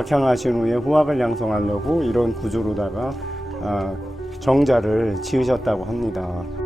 낙향하신 후에 후학을 양성하려고 이런 구조로다가 아, 정자를 지으셨다고 합니다.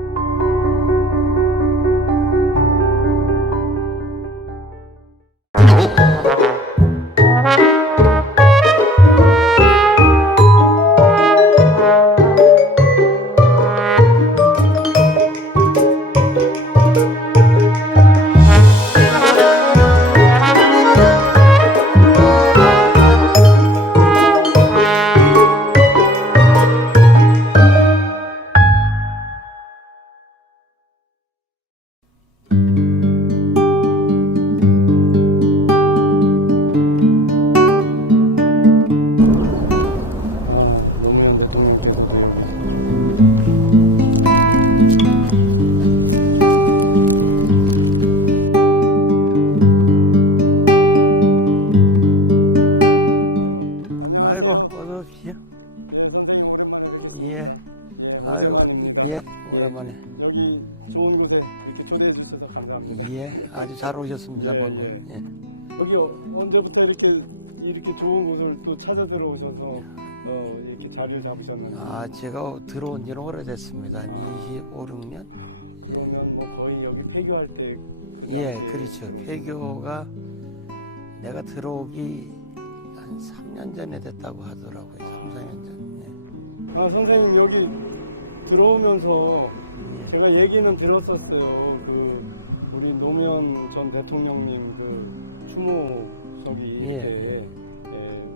대통령께서도 여기 안녕하세요. 어서 오십시오. 예, 선생님 오랜만에 뵙겠습니다. 예, 오재만입니다. 예, 예, 오랜만에. 여기 좋은 곳에 이렇게 초대해 주셔서 감사합니다. 예, 아주 잘 오셨습니다. 예, 예. 여기 어- 언제부터 이렇게 이렇게 좋은 곳을 또 찾아 들어오셔서 어, 이렇게 자리를 잡으셨는지. 아, 제가 들어온 지는 오래됐습니다. 아. 25, 6년. 그러면 뭐 거의 여기 폐교할 때그 예, 당시에 그렇죠. 들어오신 폐교가 내가 들어오기 한 3년 전에 됐다고 하더라고요. 아. 3년 전에. 아 선생님 여기 들어오면서 제가 얘기는 들었었어요. 그 우리 노무현 전 대통령님 그 추모석이 이렇게 예,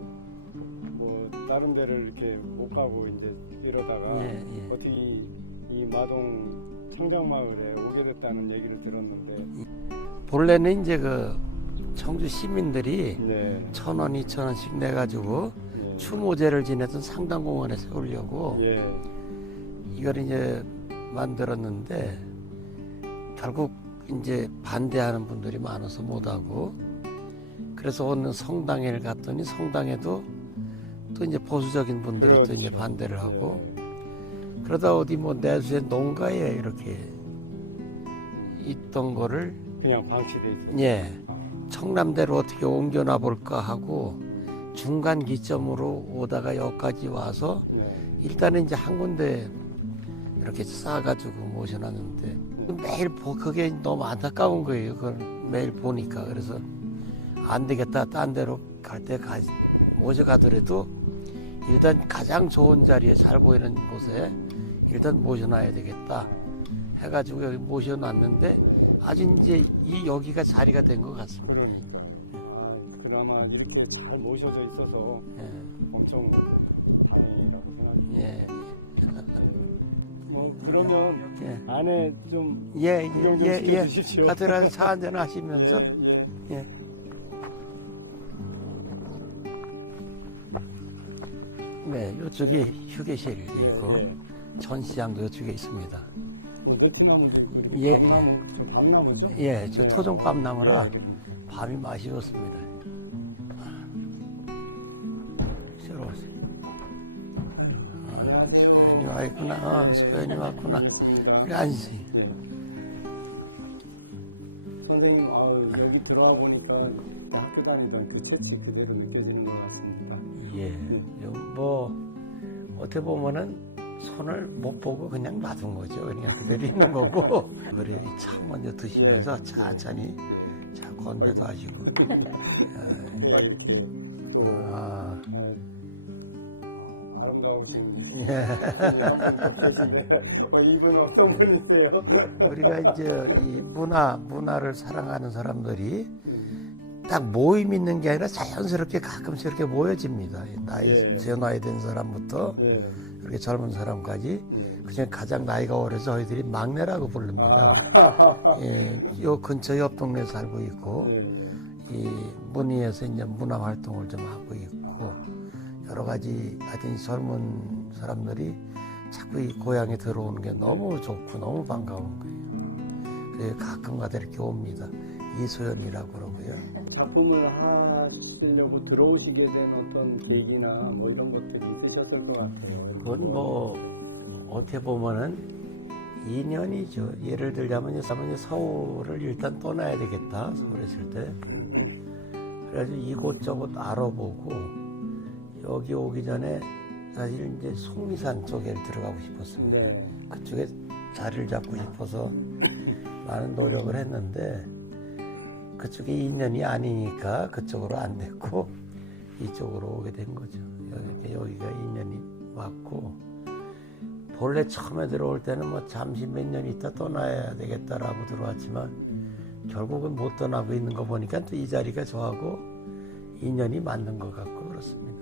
뭐 다른 데를 이렇게 못 가고 이제 이러다가 예, 예. 어떻게 이, 이 마동 창작마을에 오게 됐다는 얘기를 들었는데 본래는 이제 그 청주 시민들이 네, 천 원, 이천 원씩 내가지고 네. 추모제를 지내던 상당공원에 세우려고 예, 이걸 이제 만들었는데 결국 이제 반대하는 분들이 많아서 못하고 음, 그래서 오늘 성당에 갔더니 성당에도 또 이제 보수적인 분들이 그렇죠. 반대를 하고 예, 그러다 어디 뭐 내수의 농가에 이렇게 음, 있던 거를 그냥 방치돼 있었죠. 예 아, 청남대로 어떻게 옮겨놔 볼까 하고 음, 중간 기점으로 오다가 여기까지 와서 네, 일단은 이제 한 군데 이렇게 싸가지고 모셔놨는데 네. 매일 보 그게 너무 안타까운 거예요. 그걸 매일 보니까 그래서 안 되겠다. 딴 데로 갈 때 가, 모셔가더라도 일단 가장 좋은 자리에 잘 보이는 곳에 음, 일단 모셔놔야 되겠다. 아, 해가지고 여기 모셔놨는데 네. 아주 이제 이 여기가 자리가 된 것 같습니다. 그러니까요. 아, 그나마 이렇게 잘 모셔져 있어서 예. 엄청 다행이라고 생각합니다. 예. 예. 뭐 그러면 예. 안에 좀 예, 구경 좀 시켜 주십시오. 가들어서 차 한잔 하시면서 예, 예. 네, 이쪽에 예. 휴게실, 예, 예. 전시장도 이쪽에 있습니다. 뭐 느티나무도 있고 이렇게 예. 밤나무, 저 밤나무죠? 예, 저 토종 어, 밤나무라. 예, 그러니까. 밥이 맛이 좋습니다. 아유, 안녕하세요. 아이구나. 예, 소연이 왔구나. 알겠습니다. 그래, 앉으세요. 예. 선생님, 아유, 여기 들어와 보니까 그때 학교 다니던 그 채취 그대로 느껴지는 것 같습니다. 예. 예. 요, 뭐 어떻게 보면은 손을 못 보고 그냥 놔둔 거죠. 그냥 내리는 거고. 우리 예. 참 먼저 드시면서 예, 천천히 예. 자 아이고. 하시고. 옆에 이렇게 또 아, 에, 어, 아름다우신 이렇게 분이 한 분 또 계신데 어, 이분은 어떤 분이세요? 우리가 이제 이 문화 문화를 사랑하는 사람들이 음, 딱 모임 있는 게 아니라 자연스럽게 가끔씩 이렇게 모여집니다. 나이 예. 제 나이 된 사람부터 예, 이렇게 젊은 사람까지 예. 그중에 가장 나이가 오래서 저희들이 막내라고 부릅니다. 아, 예, 요 근처 옆 동네 에 살고 있고 예, 예. 이 문의에서 이제 문화 활동을 좀 하고 있고 아, 여러 가지 하여튼 이 젊은 사람들이 자꾸 이 고향에 들어오는 게 네. 너무 좋고 너무 반가운 거예요. 아. 그래 가끔가다 이렇게 옵니다. 이소연이라고. 작품을 하시려고 들어오시게 된 어떤 계기나 뭐 이런 것들이 있으셨을 것 같아요. 이렇게 뭐, 뭐, 어떻게 보면은 인연이죠. 예를 들자면 사람이 서울을 일단 떠나야 되겠다. 음. 그랬을 때 그래가지고 이곳저곳 알아보고 여기 오기 전에 사실 이제 속리산 쪽에 들어가고 싶었어요. 네. 그쪽에 자리를 잡고 싶어서 많은 노력을 했는데 그쪽에 인연이 아니니까 그쪽으로 안 됐고 이쪽으로 오게 된 거죠. 여기, 여기가 인연이 맞고 본래 처음에 들어올 때는 뭐 잠시 몇 년 있다 떠나야 되겠다라고 들어왔지만 음. 결국은 못 떠나고 있는 거 보니까 또 이 자리가 저하고 인연이 맞는 것 같고 그렇습니다.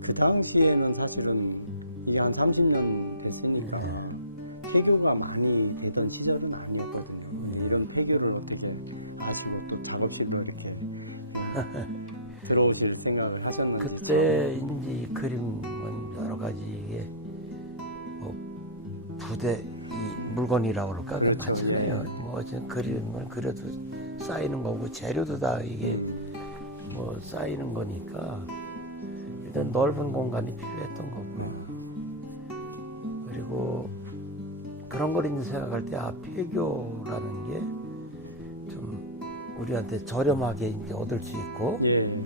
그 당시에는 사실은 이게 한 30년 됐으니까 폐교가 많이 되던 시절은 아니었거든요. 근데 이런 폐교를 어떻게 아시고 또 작업실로 이렇게 들어오실 생각을 하셨는지 참. 그때 이제 이 그림은 여러 가지 이게 뭐 부대 이 물건이라고 그럴까? 그렇죠, 예. 뭐 어제 그리는 건 그래도 쌓이는 거고 재료도 다 이게 음. 뭐 쌓이는 거니까 일단 넓은 공간이 필요했던 거고 아, 그리고 그런 걸 이제 생각할 때 아, 폐교라는 게좀 우리한테 저렴하게 이제 얻을 수 있고 예.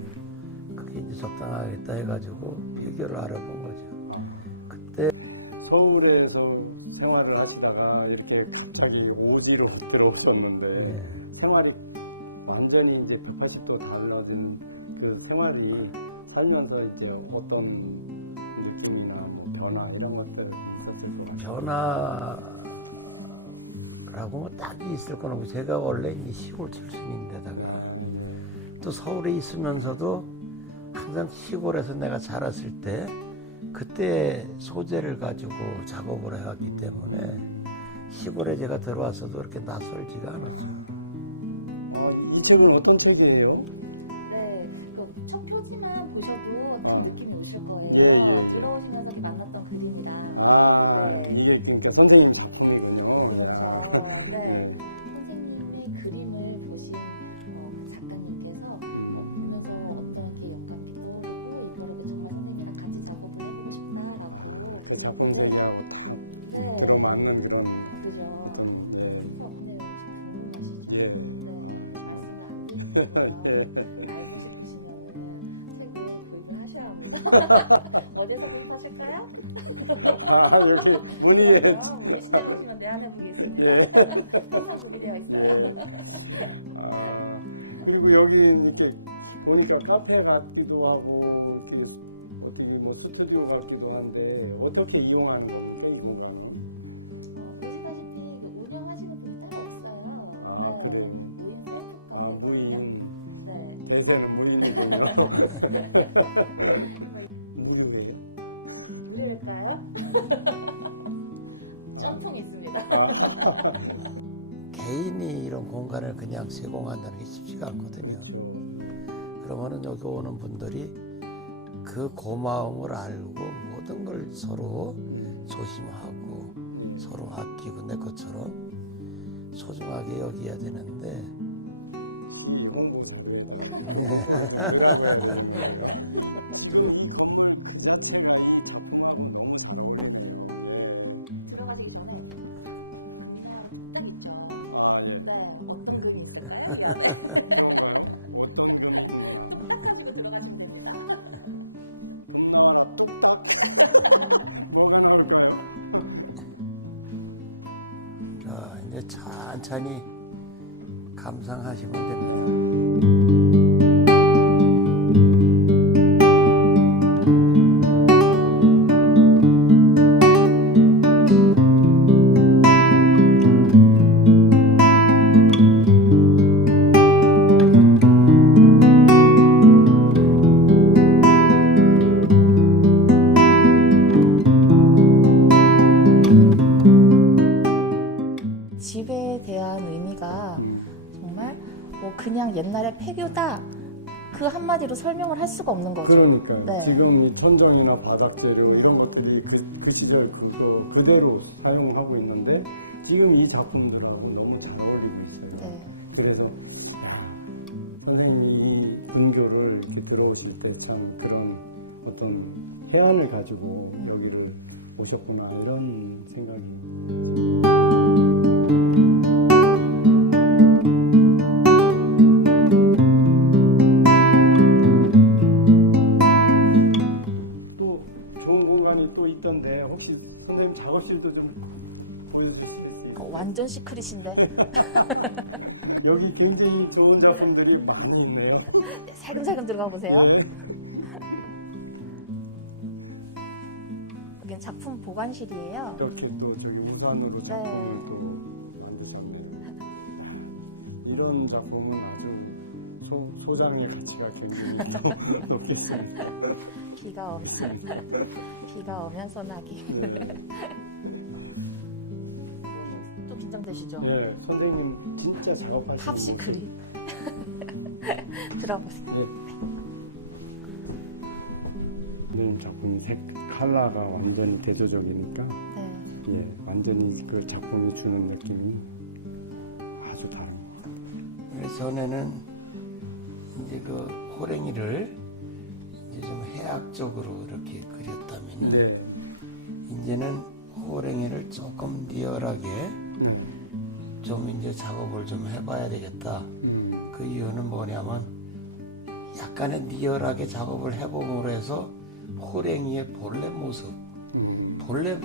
그게 이제 적당하겠다 해가지고 폐교를 알아본 거죠. 아. 그때 서울에서 생활을 하시다가 이렇게 갑자기 오지로 들어오셨는데 생활이 완전히 이제 180도 달라진 그 생활이 살면서 이제 어떤 느낌이나 뭐 변화 이런 것들이 있었을 것 같아요. 변화라고 뭐 딱히 있을 건 없고 제가 원래 이제 시골 출신 아, 예. 또 서울에 있으면서도 항상 시골에서 내가 자랐을 때 그때 소재를 가지고 작업을 해왔기 때문에 음. 시골에 제가 들어왔어도 이렇게 낯설지가 않았어요. 어, 이 책은 어떤 책이에요? 네, 그 첫 표지만 보셔도 딱 아. 느낌이 오실 거예요. 예, 예, 예. 들어오시면서 이렇게 만났던 그림이랑. 아, 네. 이게 그러니까 선생님 작품이군요. 야. 그렇죠. 네. 네. 그 작품 세계하고 딱 네. 들어맞는 그런 그죠. 어떤 예. 네, 혹시 궁금하시죠? 예. 네. 아, 정말. 말씀을 안 드리고요. 예. 알고 싶으시면은 책을 구입을 하셔야 합니다. 어디서 구입하실까요? 아, 여기 문의에 아, 우리 시장 오시면 내안해보기 있습니다. 예. 항상 구비되어 있어요. 예. 아, 그리고 여기 이렇게 보니까 카페 같기도 하고 이렇게 수- 어떻게 뭐 스튜디오 같기도 한데 어떻게 이용하는 겁니까 이 공간은? 어, 보시다시피 그 운영하시는 분이 따로 없어요. 아, 그래요? 무인 셀프 카페. 아 무인 네. 대세는 무인이군요. 무료예요? 무료일까요? 쩐통이 있습니다. 아, 개인이 이런 공간을 그냥 제공한다는 게 쉽지가 않거든요. 그렇죠. 그러면은 여기 오는 분들이 그 고마움을 알고 모든 걸 서로 음, 조심하고 예. 서로 아끼고 내 것처럼 소중하게 여겨야 되는데 시 홍보 자료에다가 그 문구를 좀 넣으라고 해야 되겠는데요. 이, 지금 이 건물 그 자체가 이 작품하고 너무 잘 어울리네요. 예. 들어가시기 전에 금나와로 뚝딱 있죠. 아 예. 네, 어떤 금이 있을까요 이 안에? 그런가요? 어떤 금이 있나? 뚝딱 하시고 들어가시면 됩니다. 금 나와라 뚝딱. 뭐가 나올까요? 자, 이제 천천히 감상하시면 됩니다. 지금 이 천정이나 바닥 재료 이런 것들이 그, 그 시절 그거 그대로 사용하고 있는데 지금 이 작품들하고 너무 잘 어울리고 있어요. 네. 그래서 야 선생님이 이 분교를 이렇게 들어오실 때 참 그런 어떤 해안을 가지고 여기를 오셨구나 이런 생각이 지금 또 있던데 혹시 선생님 작업실도 좀 보여주실 수 있어요? 완전 시크릿인데 여기 굉장히 좋은 작품들이 많이 있네요. 살금살금 들어가 보세요. 예. 여기 작품 보관실이에요. 이렇게 또 저기 우산으로 작품을 또 만드셨네요. 야, 이런 작품은 아주 소, 소장의 가치가 굉장히 또 높겠습니다. 비가 오면 있습니다. 비가 오면 소나기. 네. 또 긴장되시죠? 예, 선생님 진짜 작업하시는 탑 모습. 들어보세요. 예. 선생님 작품이 색 컬러가 완전히 대조적이니까 네. 예, 완전히 그 작품이 주는 느낌이 아주 다른 것 같아요. 그래서 전에는 이제 그 호랭이를 해학적으로 이렇게 그렸다면 네, 이제는 호랭이를 조금 리얼하게 네, 좀 이제 작업을 좀 해봐야 되겠다. 음, 그 이유는 뭐냐면 약간의 리얼하게 작업을 해봄으로 해서 호랭이의 본래 모습, 음, 본래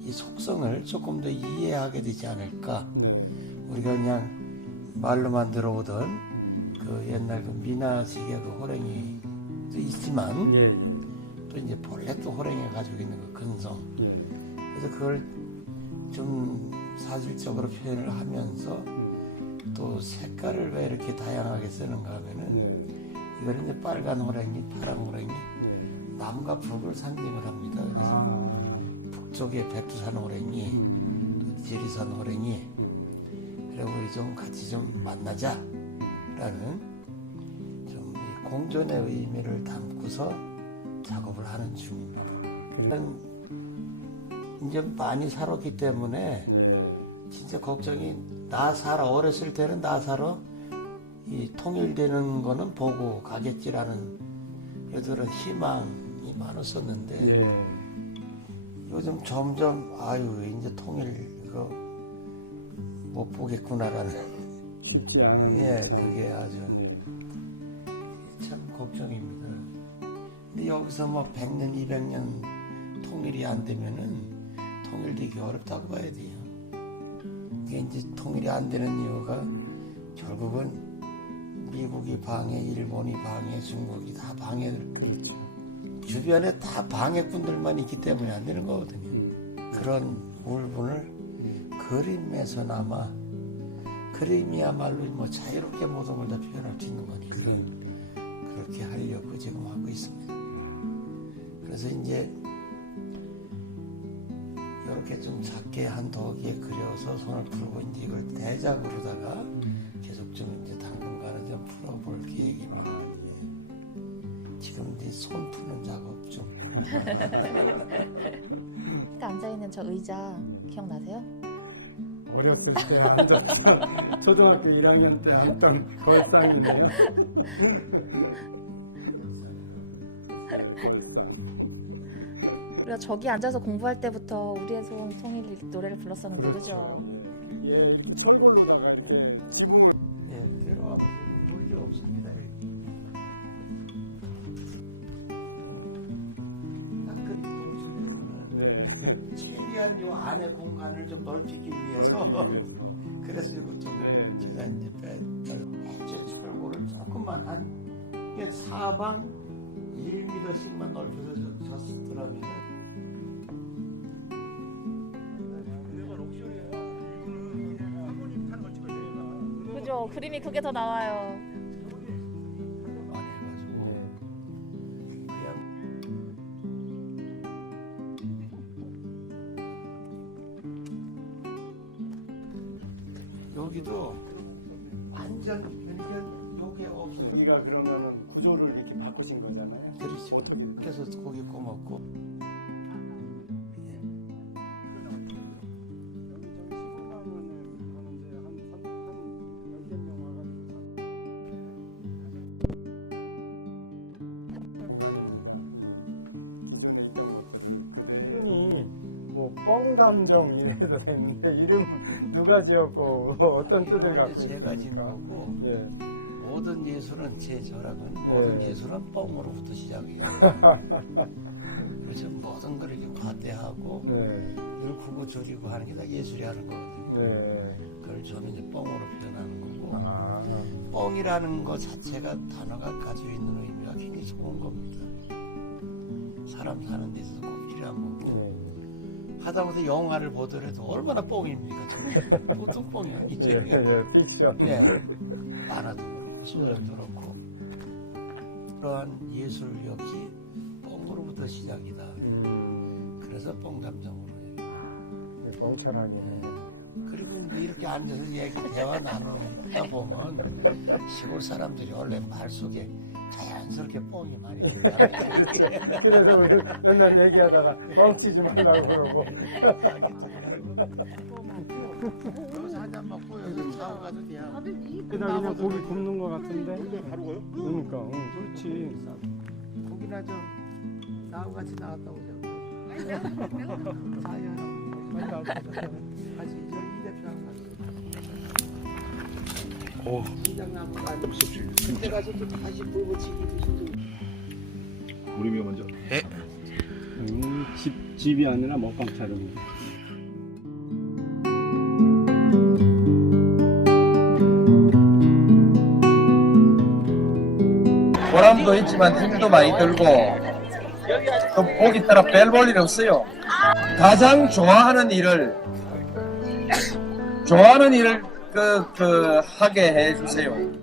이 속성을 조금 더 이해하게 되지 않을까. 네, 우리가 그냥 말로만 들어보던 음, 그 옛날 그 미나식의 그 호랭이 도 있지만 예, 예, 또 이제 본래 또 호랭이가 가지고 있는 그 근성. 예, 그래서 그걸 좀 사실적으로 표현을 하면서 음, 또 색깔을 왜 이렇게 다양하게 쓰는가 하면은 네, 이거는 이제 빨간 호랭이, 파란 호랭이, 예, 남과 북을 상징을 합니다. 그래서 아, 북쪽에 백두산 호랭이, 음, 지리산 호랭이, 음, 그래 우리 좀 같이 좀 만나자라는 좀이 공존의 의미를 담고서 작업을 하는 중입니다. 아, 그래, 이제 많이 살았기 때문에 네, 진짜 걱정이 나 살아 어렸을 때는 나 살아 이 통일되는 거는 보고 가겠지라는 그런 희망이 많았었는데 예, 요즘 점점 아유 이제 통일 그거 못 보겠구나라는. 쉽지 않은 예, 참, 그게 아주 예, 참 걱정입니다. 근데 여기서 뭐 100년, 200년 통일이 안 되면은 통일되기 어렵다고 봐야 돼요. 그게 이제 통일이 안 되는 이유가 결국은 미국이 방해, 일본이 방해, 중국이 다 방해, 그렇죠, 주변에 다 방해꾼들만 있기 때문에 안 되는 거거든요. 음, 그런 울분을 음, 그림에서나마 그림이야말로 뭐 자유롭게 모든 걸 다 표현할 수 있는 거니까. 그러니까요. 그렇게 하려고 지금 하고 있습니다. 아, 그래서 이제 이렇게 좀 작게 한 덕에 그려서 손을 풀고 이제 이걸 대작으로다가 음, 계속 좀 이제 당분간은 좀 풀어볼 계획입니다. 아, 예. 지금 이제 손 푸는 작업 좀 아까 앉아 있는 저 의자 예. 기억나세요? 어렸을 때 앉았던 초등학교 1학년 때 앉던 걸상이네요. 예, 걸상. 우리가 저기 앉아서 공부할 때부터 우리의 소원 통일 노래를 불렀었는데 그렇죠. 예. 예, 이렇게 철골로다가 이렇게 지붕을. 네, 최대한 이 안의 공간을 좀 넓히기 위해서 넓히기 위해서. 그래서 이것도 네, 네. 제 철골을 조그만한 이게 사방 1미터씩만 넓혀서 들어가면 그죠. 그림이 그게 더 나와요. 네. 여기가 그러면은 구조를 이렇게 바꾸신 거잖아요. 그렇죠. 어떻게 그래서 고기 꼬먹고 공간입니다. 이 기존에 있던 것들을 그대로 뭐 뻥담정 이래도 됐는데 이름 누가 지었고 뭐 어떤 뜻을 갖고 있습니까? 예. 모든 예술은 제저라고 예. 모든 예술은 뻥으로부터 시작이에요. 그래서 모든 걸 이렇게 맞대하고 네. 늘 크고 저리고 하는 게 다 예술이 하는 거거든요. 네. 그걸 저는 이제 뻥으로 표현하는 거고 아. 뻥이라는 것 자체가 단어가 가지고 있는 의미가 굉장히 좋은 겁니다. 사람 사는 데 있어서 꼭 필요한 거고 예. 하다못해 영화를 보더라도 얼마나 뻥입니까? 보통 뻥이에요. 예. 예. 픽션. 네. 그렇고 그러한 예술 역시 뻥으로부터 시작이다. 음. 그래서 뻥감정으로 해요. 뻥철하게 있는 거. 그리고 이렇게 앉아서 얘기 대화 나누다 보면 시골 사람들이 원래 말 속에 자연스럽게 뻥이 많이. 그렇죠. 그래서 우리 맨날 얘기하다가 뻥치지 말라고 그러고. 나 그냥 고기 굽는 거 같은데. 바로 가요? 그러니까, 응, 그렇지. 고기나 좀 나하고 같이 나갔다 오죠. 사연 빨리 나오자. 같이 저 이대표랑 오. 인장나무 가지고 그때 가서 또 다시 불고치기 드시죠. 우리미가 먼저. 음, 집 집이 아니라 먹방 촬영. 보람도 있지만 힘도 많이 들고 또 보기 따라 별 볼 일 없어요. 가장 좋아하는 일을 좋아하는 일을 그, 그 하게 해주세요.